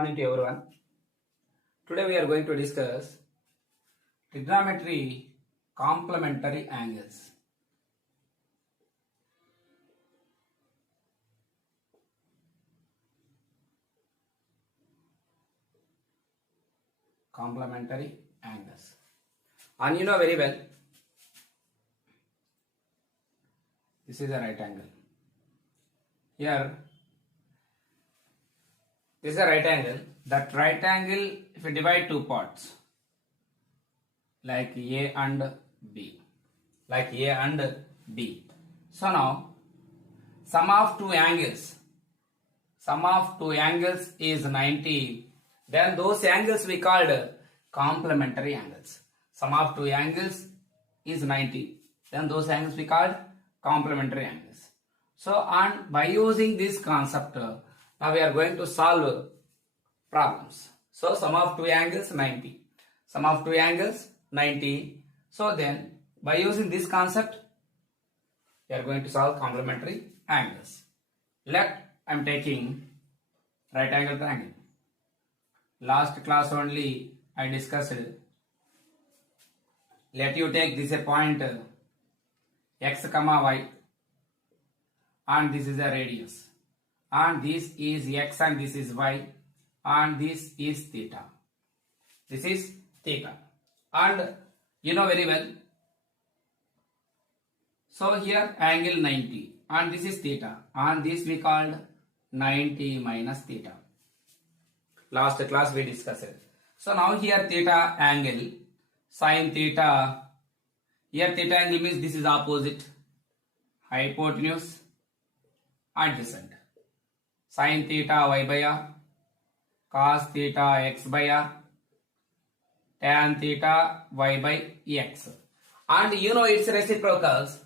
morning to everyone. Today we are going to discuss trigonometry complementary angles. Complementary angles. And you know very well, this is a right angle. Here, this is a right angle. That right angle, if you divide two parts, like A and B, like A and B. So now, sum of two angles is 90. Then those angles we called complementary angles. Sum of two angles is 90. Then those angles we called complementary angles. So, and by using this concept, now we are going to solve problems. So, sum of two angles 90. Sum of two angles 90. So, then by using this concept, we are going to solve complementary angles. Let I am taking right angle triangle. Last class only I discussed. Let you take this a point x comma y, and this is a radius, and this is x and this is y, and this is theta. This is theta, and you know very well. So here angle 90, and this is theta, and this we called 90 minus theta. Last class we discussed it. So now here theta angle, sin theta, here theta angle means this is opposite, hypotenuse, adjacent. Sin theta y by r, cos theta x by r, tan theta y by x. And you know its reciprocals,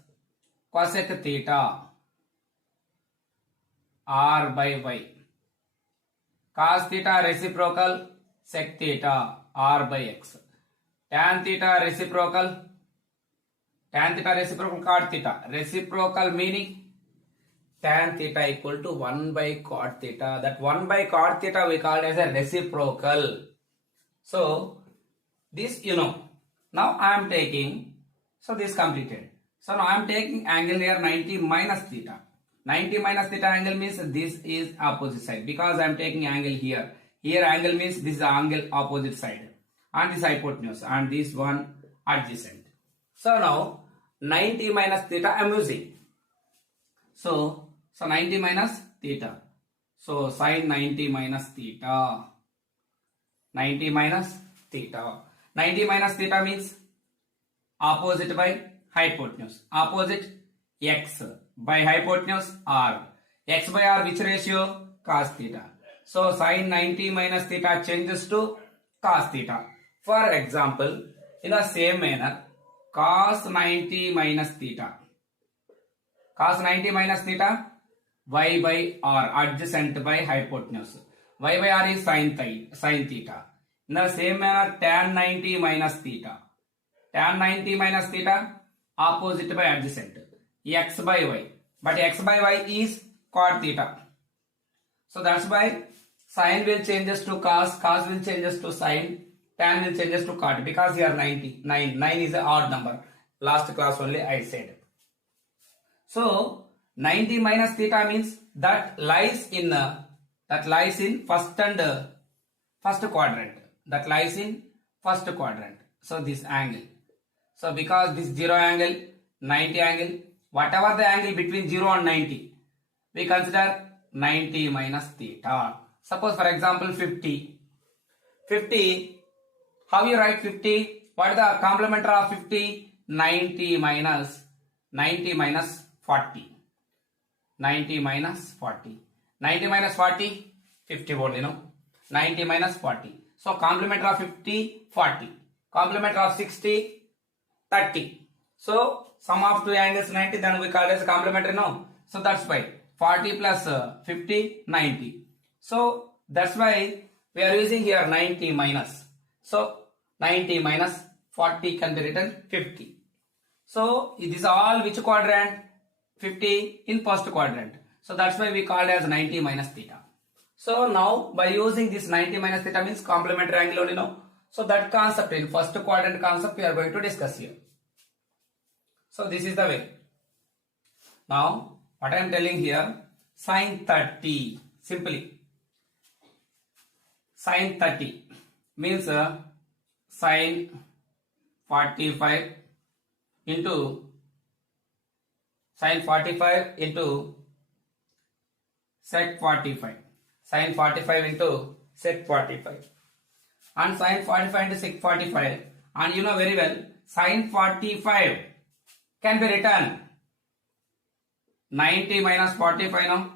cosec theta r by y. Cos theta reciprocal sec theta r by x. Tan theta reciprocal cot theta. Reciprocal meaning tan theta equal to 1 by cot theta. That 1 by cot theta we call as a reciprocal. So this you know. Now I am taking, so this completed. So now I am taking angle here 90 minus theta. 90 minus theta angle means this is opposite side, because I am taking angle here. Here angle means this is angle opposite side, and this hypotenuse, and this one adjacent. So now 90 minus theta I am using. So 90 minus theta. So sin 90 minus theta. 90 minus theta. 90 minus theta means opposite by hypotenuse. Opposite x by hypotenuse r. X by r which ratio? Cos theta. So sin 90 minus theta changes to cos theta. For example, in the same manner, cos 90 minus theta. Cos 90 minus theta, y by r, adjacent by hypotenuse. Y by r is sin theta. In the same manner, tan 90 minus theta. Tan 90 minus theta, opposite by adjacent. X by y. But x by y is cot theta. So that's why sin will changes to cos, cos will changes to sin, tan will changes to cot, because here 90. 9 is an odd number. Last class only I said. So 90 minus theta means that lies in first and first quadrant. That lies in first quadrant. So this angle. So because this 0 angle, 90 angle, whatever the angle between 0 and 90, we consider 90 minus theta. Suppose for example 50. 50, how you write 50? What is the complementary of 50? 90 minus 40. 90 minus 40. 90 minus 40, 50 only, no? 90 minus 40. So complementary of 50, 40. Complementary of 60, 30. So sum of two angles 90, then we call it as complementary, no? So that's why 40 plus 50, 90. So that's why we are using here 90 minus. So 90 minus 40 can be written 50. So it is all which quadrant? 50 in first quadrant. So that's why we called as 90 minus theta. So now by using this 90 minus theta means complementary angle only now. So that concept in first quadrant concept we are going to discuss here. So this is the way. Now what I am telling here, sine 30 simply. Sine 30 means sine 45 into sine 45 into sec 45. Sine 45 into sec 45. And sine 45 into sec 45. And you know very well, sine 45 can be written 90 minus 45 now.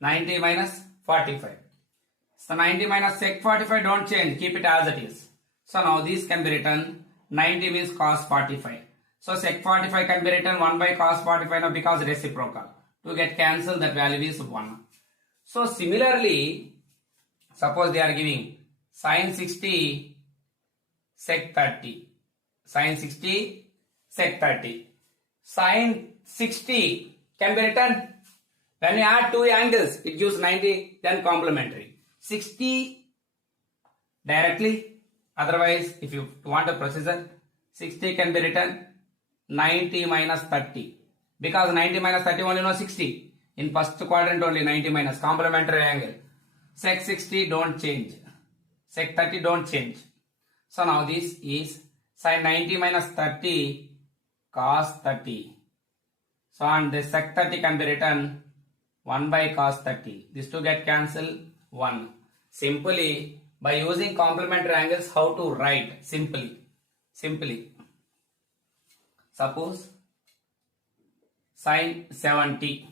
90 minus 45. So 90 minus sec 45 don't change, keep it as it is. So now this can be written 90 means cos 45. So sec 45 can be written 1 by cos 45 now because reciprocal. To get cancelled, that value is 1. So similarly, suppose they are giving sine 60 sec 30. Sine 60 sec 30. Sine 60 can be written when you add two angles, it gives 90, then complementary. 60 directly, otherwise if you want a procedure, 60 can be written 90 minus 30. Because 90 minus 30 only know 60. In first quadrant only 90 minus complementary angle. Sec 60 don't change. Sec 30 don't change. So now this is sin 90 minus 30 cos 30. So and this sec 30 can be written 1 by cos 30. These two get cancelled 1. Simply by using complementary angles, how to write? Simply. Suppose sin 70.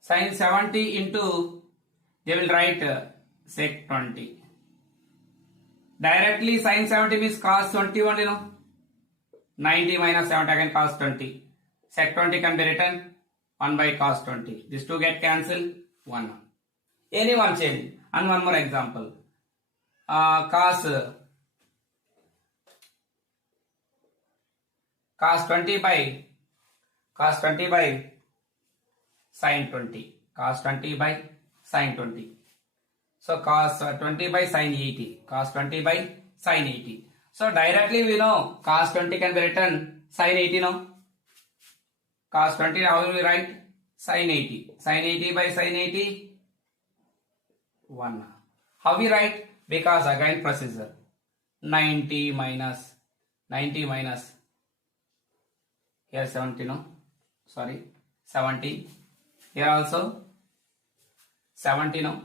Sin 70 into, they will write sec 20. Directly sin 70 means cos 20 only, no? 90 minus 70 again cos 20. Sec 20 can be written 1 by cos 20. These two get cancelled 1. Any one change. And one more example. Cos 20 by sin 20. Cos 20 by sin 20. So cos 20 by sin 80. Cos 20 by sin 80. So directly we know cos 20 can be written sin 80 now. Cos 20 how will we write? Sin 80. Sin 80 by sin 80. 1. How we write? Because again procedure. 90 minus here 70 no. Sorry. 70. Here also 70 no.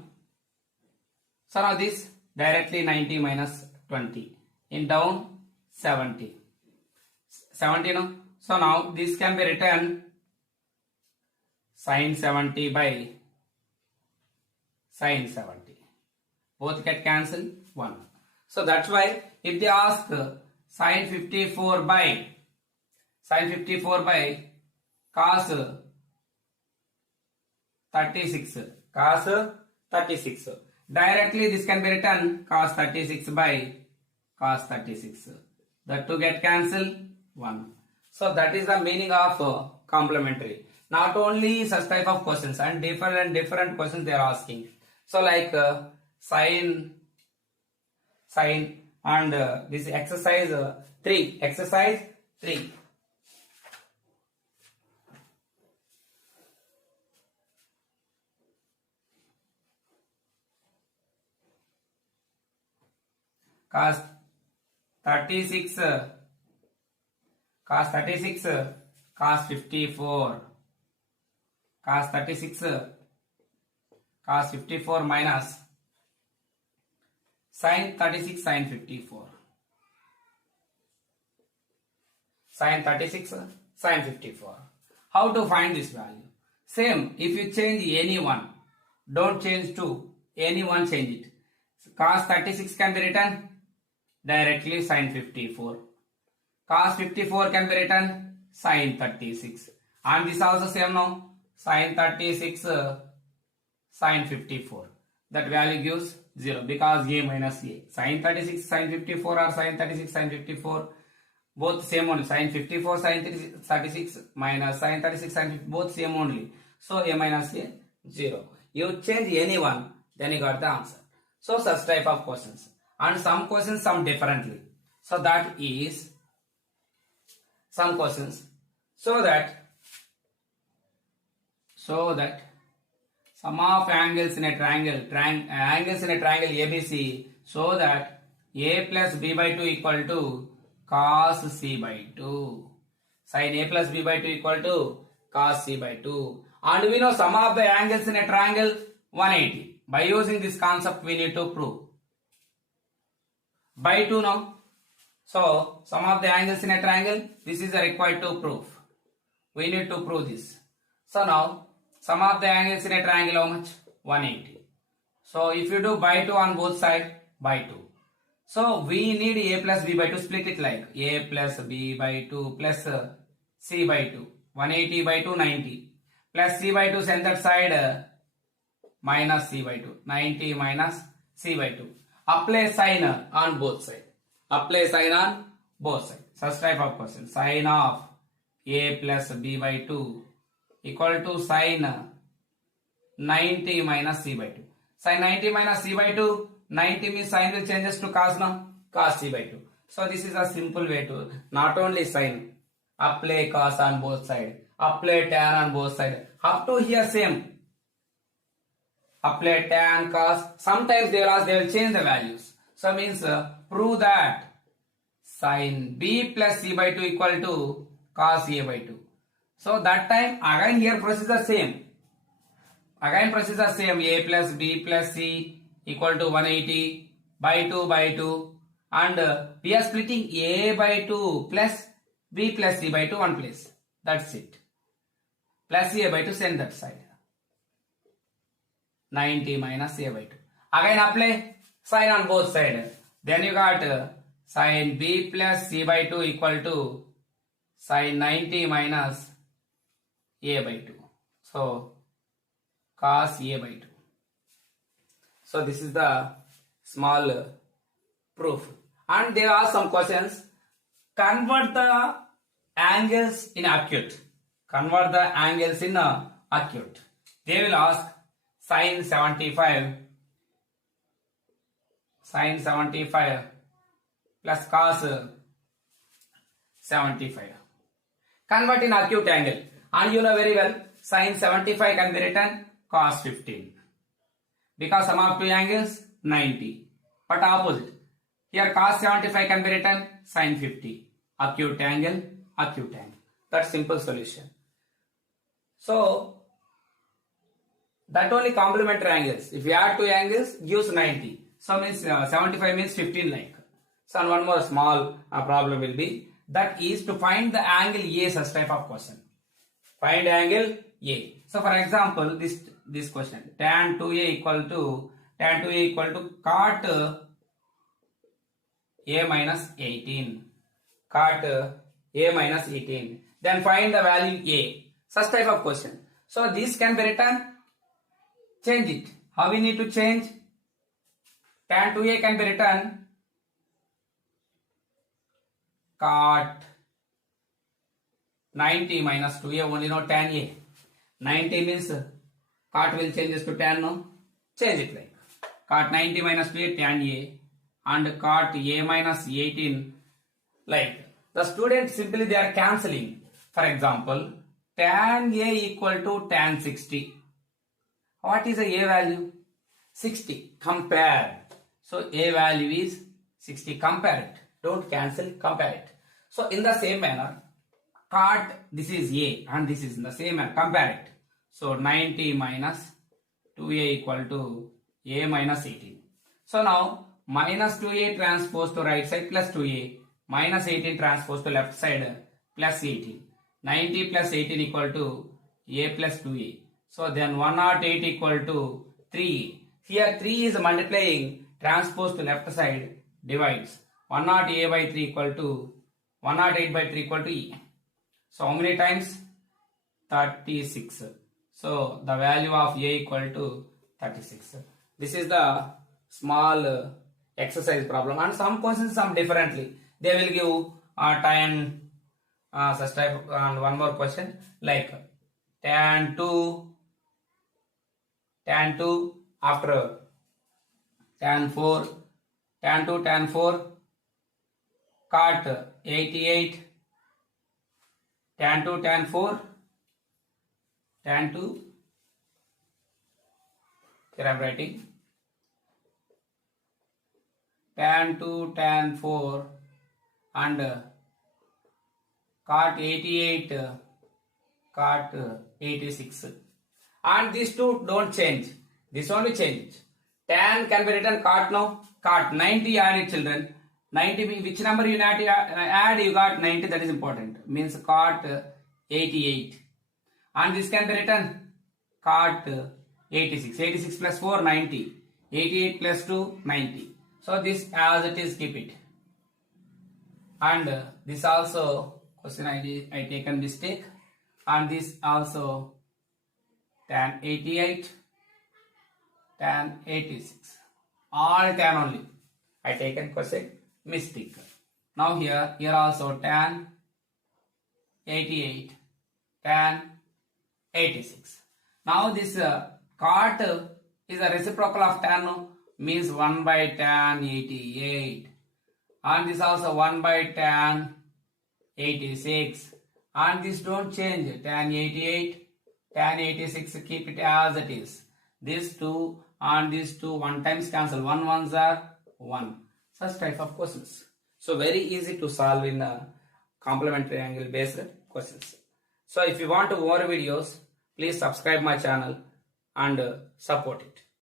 So now this directly 90 minus 20. In down 70. 70 no. So now this can be written sin 70 by sin 70. Both get cancelled 1. So that's why if they ask sin 54 by cos 36. Cos 36. Directly this can be written cos 36 by cos 36. That to get cancelled 1. So that is the meaning of complementary. Not only such type of questions and different questions they are asking. So like sin and this exercise 3. Exercise 3. Cos 36, cos 54, cos 36, cos 54 minus sin 36 sin 54. Sin 36 sin 54. How to find this value? Same, if you change any one, don't change 2, any one change it. Cos 36 can be written directly sin 54. Cos 54 can be written sin 36. And this also same now. Sin 36 sin 54. That value gives 0 because a minus a. Sin 36 sin 54 or sin 36 sin 54. Both same only. Sin 54 sin 36 minus sin 36 sin 54. Both same only. So a minus a 0. You change any one, then you got the answer. So such type of questions. And some questions some differently. So that is some questions. So that sum of angles in a triangle, angles in a triangle ABC, so that A plus B by 2 equal to cos C by 2. Sin A plus B by 2 equal to cos C by 2. And we know sum of the angles in a triangle 180. By using this concept we need to prove. By 2 now. So sum of the angles in a triangle, this is a required to prove. We need to prove this. So now sum of the angles in a triangle how much? 180. So if you do by 2 on both sides, by 2. So we need A plus B by 2, split it like A plus B by 2 plus C by 2. 180 by 2, 90. Plus C by 2, send that side minus C by 2. 90 minus C by 2. Apply sign on both sides. Apply sign on both sides. Such type of question. Sign of A plus B by 2 equal to sin 90 minus C by 2. Sin 90 minus C by 2. 90 means sin will changes to cos now. Cos C by 2. So this is a simple way to not only sin. Apply cos on both sides. Apply tan on both sides. Up to here same. Apply tan, cos. Sometimes they will change the values. So means prove that sin B plus C by 2 equal to cos A by 2. So that time again here procedure same. Again procedure same. A plus B plus C equal to 180 by 2 by 2. And we are splitting A by 2 plus B plus C by 2 one place. That's it. Plus A by 2 send that side. 90 minus A by 2. Again apply sign on both sides. Then you got sin B plus C by 2 equal to sin 90 minus A by 2. So cos A by 2. So this is the small proof. And there are some questions. Convert the angles in acute. Convert the angles in acute. They will ask sin 75 plus cos 75. Convert in acute angle. And you know very well, sin 75 can be written cos 15. Because sum of two angles 90. But opposite. Here cos 75 can be written sin 50. Acute angle, acute angle. That's simple solution. So that only complementary angles. If you add two angles, gives 90. So means 75 means 15 like. So and one more small problem will be, that is to find the angle A, such type of question. Find angle A. So for example, this question, tan 2A equal to cot A minus 18. Cot A minus 18. Then find the value A. Such type of question. So this can be written. Change it. How we need to change? Tan 2A can be written cot 90 minus 2A, only know tan A. 90 means cot will changes to tan, no? Change it like cot 90 minus 2A tan A and cot A minus 18 like. The students simply they are cancelling. For example, tan A equal to tan 60. What is the A value? 60. Compare. So A value is 60. Compare it. Don't cancel. Compare it. So in the same manner, cot this is A and this is in the same manner. Compare it. So 90 minus 2A equal to A minus 18. So now minus 2A transpose to right side plus 2A. Minus 18 transpose to left side plus 18. 90 plus 18 equal to A plus 2A. So then 108 equal to 3. Here 3 is multiplying, transpose to left side, divides. 108 by 3 equal to 108 by 3 equal to E. So how many times? 36. So the value of A equal to 36. This is the small exercise problem, and some questions some differently. They will give tan such type of, and one more question like tan 2 tan 2 after tan 4, tan 2, tan 4, cot 88, tan 2, tan 4, tan 2, here I am writing, tan 2, tan 4 and cot 88, cot 86. And these two don't change. This only change. Tan can be written cot now. Cot 90 added children. 90 means which number you add, you got 90, that is important. Means cot 88. And this can be written cot 86. 86 plus 4, 90. 88 plus 2, 90. So this as it is, keep it. And this also question I taken mistake. And this also tan 88, tan 86. All tan only. I taken question mistake. Now here also tan 88, tan 86. Now this cot is a reciprocal of tan, means 1 by tan 88. And this also 1 by tan 86. And this don't change. Tan 88, tan 86, keep it as it is. These two and these two 1 times cancel. 1 ones are 1. Such type of questions. So very easy to solve in complementary angle based questions. So if you want more videos, please subscribe my channel and support it.